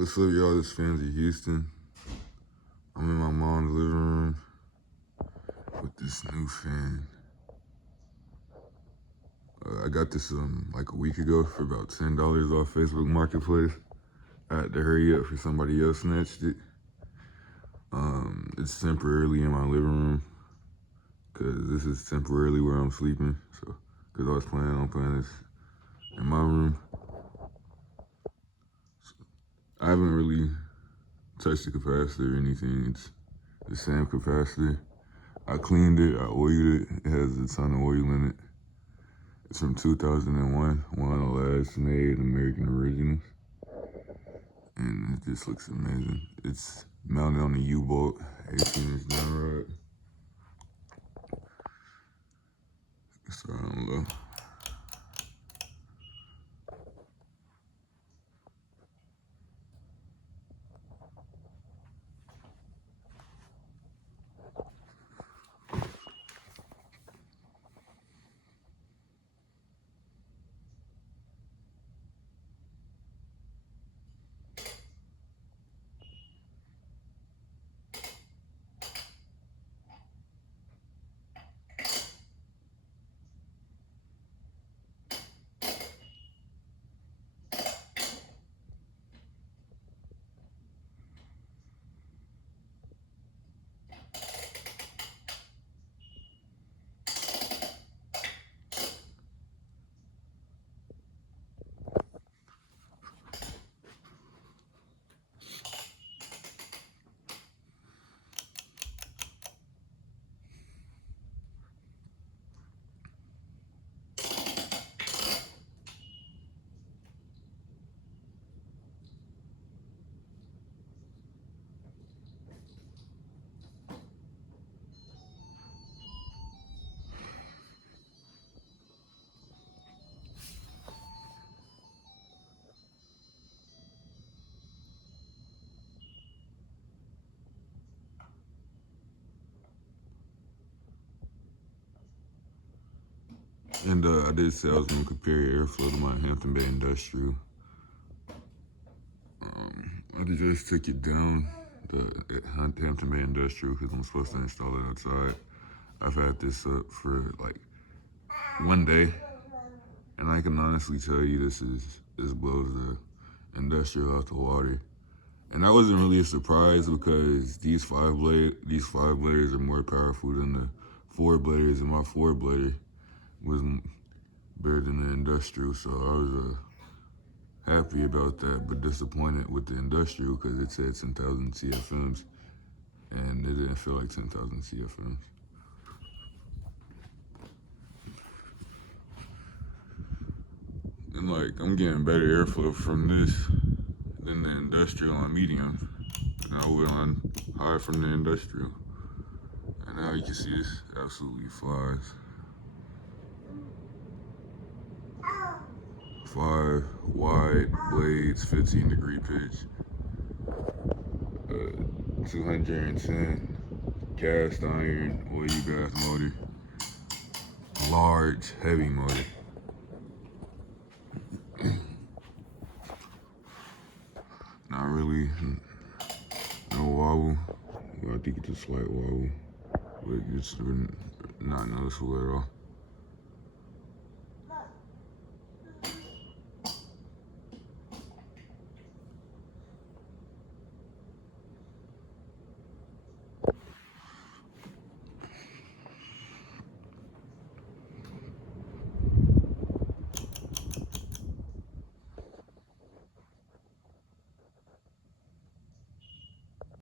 What's up, y'all? This Fancy Houston. I'm in my mom's living room with this new fan. I got this like a week ago for about $10 off Facebook Marketplace. I had to hurry up for somebody else snatched it. It's temporarily in my living room because this is temporarily where I'm sleeping. So, because I was planning on putting this in my room. So, I haven't really touched the capacitor or anything. It's the same capacitor. I cleaned it, I oiled it. It has a ton of oil in it. It's from 2001, one of the last made American originals. And it just looks amazing. It's mounted on the U-bolt, 18-inch down rod. So I don't know. And I did say I was gonna compare Airflow to my Hampton Bay Industrial. I just took it down, the Hampton Bay Industrial, because I'm supposed to install it outside. I've had this up for like one day, and I can honestly tell you this blows the industrial out the water. And that wasn't really a surprise because these five bladers are more powerful than the four bladers, and my four blader was better than the industrial, so I was happy about that, but disappointed with the industrial because it said 10,000 CFMs, and it didn't feel like 10,000 CFMs. And like, I'm getting better airflow from this than the industrial on medium, and I would on high from the industrial. And now you can see this absolutely flies. 5 wide blades, 15-degree pitch, 210 cast iron oil bath motor, large heavy motor. Not really, no wobble. Well, I think it's a slight wobble, but it's not noticeable at all.